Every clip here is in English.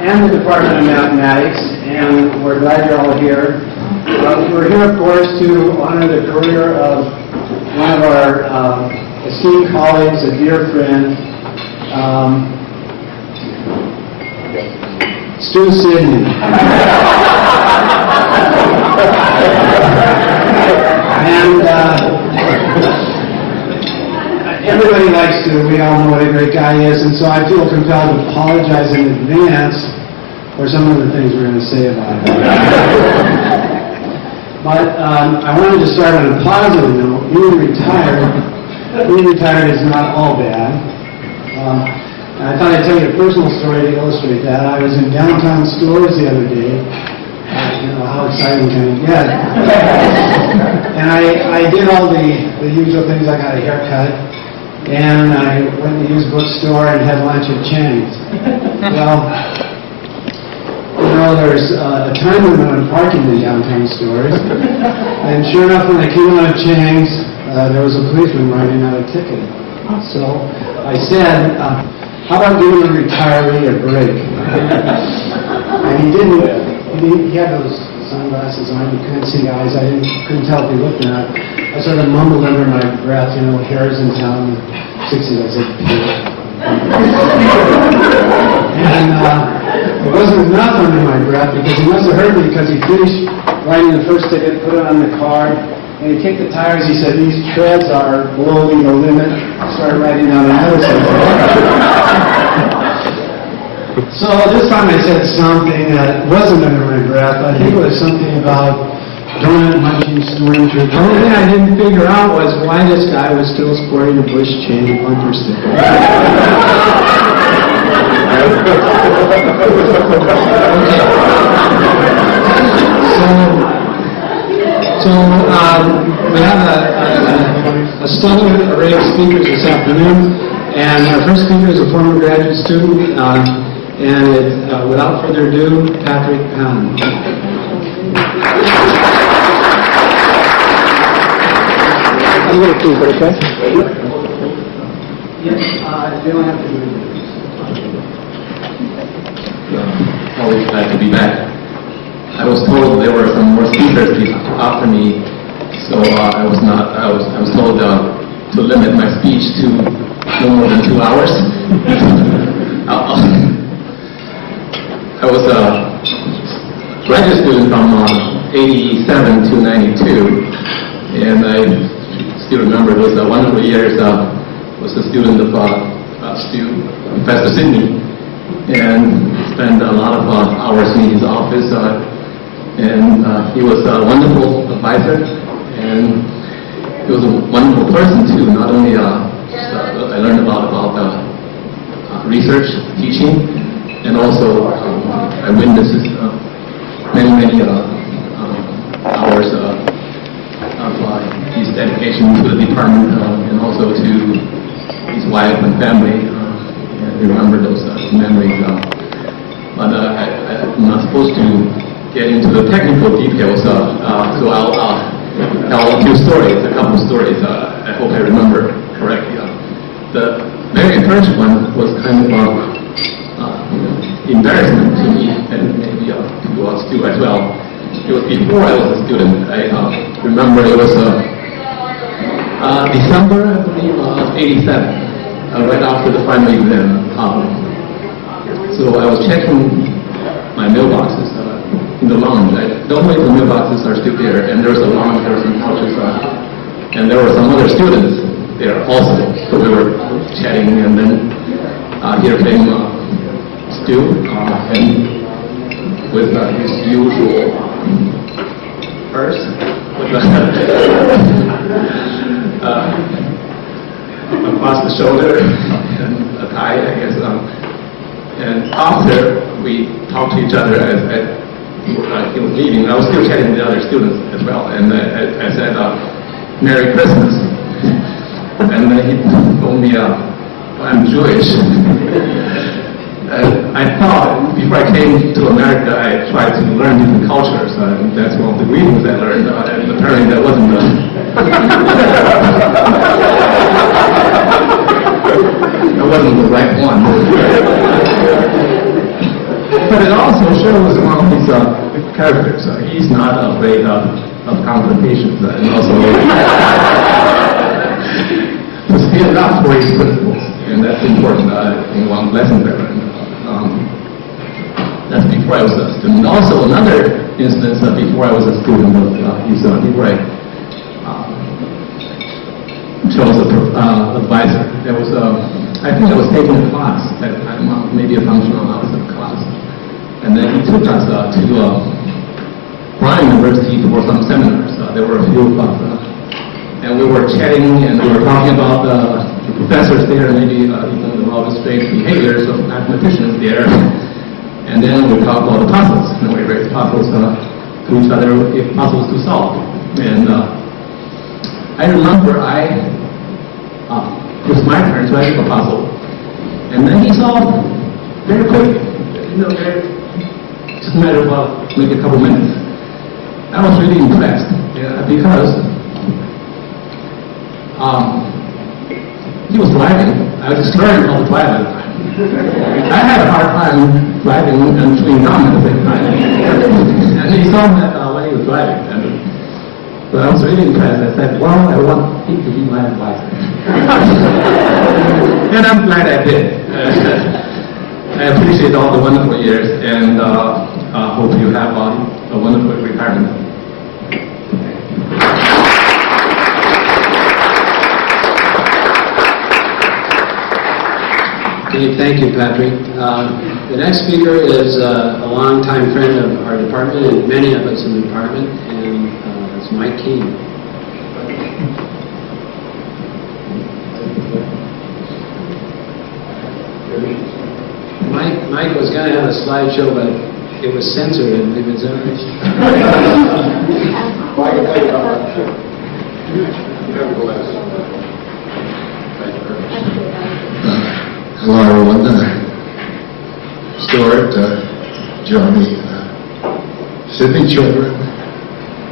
and the Department of Mathematics, and we're glad you're all here. We're here, of course, to honor the career of one of our esteemed colleagues, a dear friend, Stu Sidney. And everybody likes Stu. We all know what a great guy he is, and so I feel compelled to apologize in advance for some of the things we're going to say about him. But I wanted to start on a positive note. Being retired is not all bad. And I thought I'd tell you a personal story to illustrate that. I was in downtown stores the other day. You know, how exciting can it get? And I did all the usual things. I got a haircut, and I went to the used bookstore and had lunch at Chang's. Well, you know, there's a time limit on parking in downtown stores, and sure enough, when I came out of Chang's, there was a policeman writing out a ticket. So I said, how about giving a retiree a break? And he didn't. He had those sunglasses on. You couldn't see eyes. I couldn't tell if he looked or not. I sort of mumbled under my breath, you know, hair's in town. 60s, I said, and it wasn't enough under my breath because he must have heard me because he finished writing the first ticket, put it on the card, and he kicked the tires. He said, these treads are below legal limit. Started writing down another ticket. So this time I said something that wasn't under my breath. I think it was something about donut munching stormtrooper. The only thing I didn't figure out was why this guy was still sporting a Bush Cheney bumper sticker. So we have a stellar array of speakers this afternoon, and our first speaker is a former graduate student, and without further ado, Patrick Pound. I'm going to do it, okay? Yes, you don't have to do it. Always glad to be back. I was told there were some more speakers after me, so I was told to limit my speech to no more than 2 hours. I was a graduate student from 87 to 92, and I still remember those wonderful years. Was a student of Professor Sidney, and spent a lot of hours in his office. And he was a wonderful advisor, and he was a wonderful person too. Not only I learned a lot about research, teaching, and also I witnessed many hours of his dedication to the department and also to his wife and family. And remember those memories. But I'm not supposed to get into the technical details, so I'll tell a few stories, a couple of stories. I hope I remember correctly. The very first one was kind of embarrassment to me, and maybe to Stu as well. It was before I was a student. I remember it was December, I believe, of '87, right after the final exam. So I was checking my mailboxes in the lounge. Normally the mailboxes are still there, and there was a lounge, there were some couches, and there were some other students there also. So we were chatting, and then here came Stu, and with his usual purse, with across the shoulder, and a tie, I guess. And after we talked to each other as he was leaving, I was still chatting with the other students as well, and I said, Merry Christmas. And then he told me, I'm Jewish. I thought, before I came to America, I tried to learn different cultures. That's one of the greetings I learned, and apparently that wasn't that wasn't the right one. But it also shows one of his characters. He's not afraid of confrontation, and also to stand up for his principles, and that's important in one lesson I learned. That's before I was a student. Also, another instance before I was a student of his before I chose an advisor. There was I think I was taking a class at the time, maybe a functional analysis class, and then he took us to Brown University for some seminars. There were a few of us, and we were chatting and we were talking about the professors there, maybe even the rather strange behaviors of mathematicians there. And then we talked about the puzzles, and we raised puzzles to each other, if puzzles to solve. And I remember it was my turn to ask a puzzle, and then he solved very quick. Just a matter of maybe a couple minutes. I was really impressed because he was driving. I was just learning how to drive at the time. I had a hard time driving and chewing gum at the same time. And he saw that when he was driving. But I was really impressed. I said, well, I want him to be my advisor. And I'm glad I did. I appreciate all the wonderful years, and hope you have a wonderful retirement. Okay, thank you, Patrick. The next speaker is a longtime friend of our department and many of us in the department, and it's Mike Keene. Mike was going to have a slideshow, but it was censored, I believe. Is that Hello, everyone. Stuart, Jeremy, Sydney children,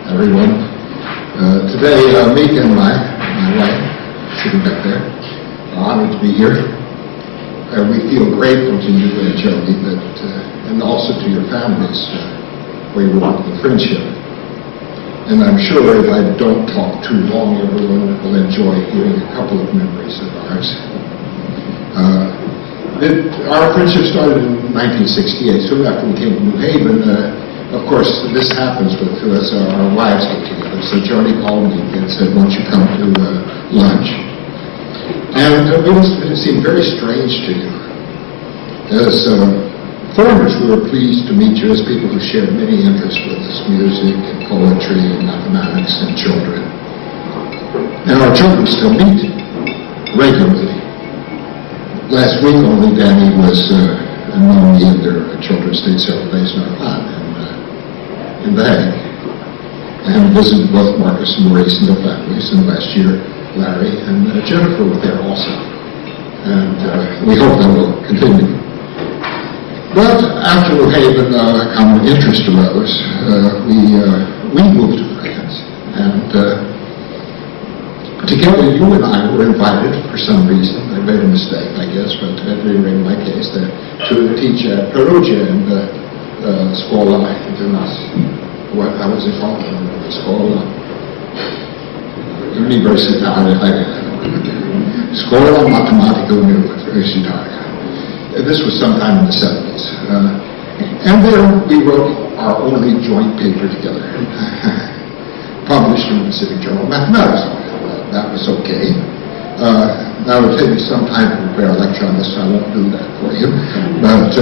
everyone. Today, Meek and my wife, sitting back there, are honored to be here. We feel grateful to you, Jeremy, and also to your families for your friendship. And I'm sure if I don't talk too long, everyone will enjoy hearing a couple of memories of ours. Our friendship started in 1968, soon after we came to New Haven. Of course, this happens with us, our wives get together. So Joni called me and said, won't you come to lunch? And it seemed very strange to you. As foreigners, we were pleased to meet you as people who shared many interests with us, music and poetry and mathematics and children. And our children still meet regularly. Last week only, Danny was among me at their children's state celebration in our lab in The Hague, and visited both Marcus and Maurice and their families. And last year, Larry and Jennifer were there also. And we hope that will continue. But after New Haven, a common interest arose. We moved to France, and together you and I were invited for some reason. I made a mistake, I guess, but at any rate in my case, to teach at Perugia and Scuola What was it called? Scuola Universitaria. Scuola Matematica Universitaria. This was sometime in the 70s. And there we wrote our only joint paper together, published in the Pacific Journal of Mathematics. That was okay. Now it would take me some time to prepare a lecture on this, so I won't do that for you. But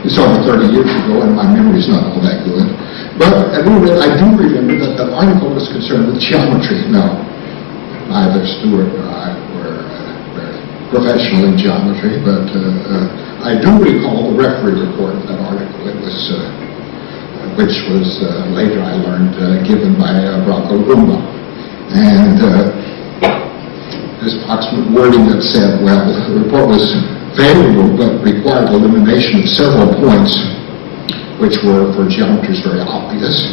it's over 30 years ago, and my memory's not all that good. But at any rate, I do remember that the article was concerned with geometry. Now, neither Stuart nor I were professional in geometry, but I do recall the referee report of that article. It was, which was later I learned given by Rocco Rumba. And this approximate wording that said, well, the report was favorable but required elimination of several points which were for geometers very obvious,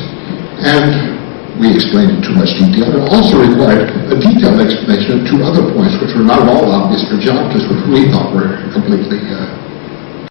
and we explained in too much detail. It also required a detailed explanation of two other points which were not at all obvious for geometers, which we thought were completely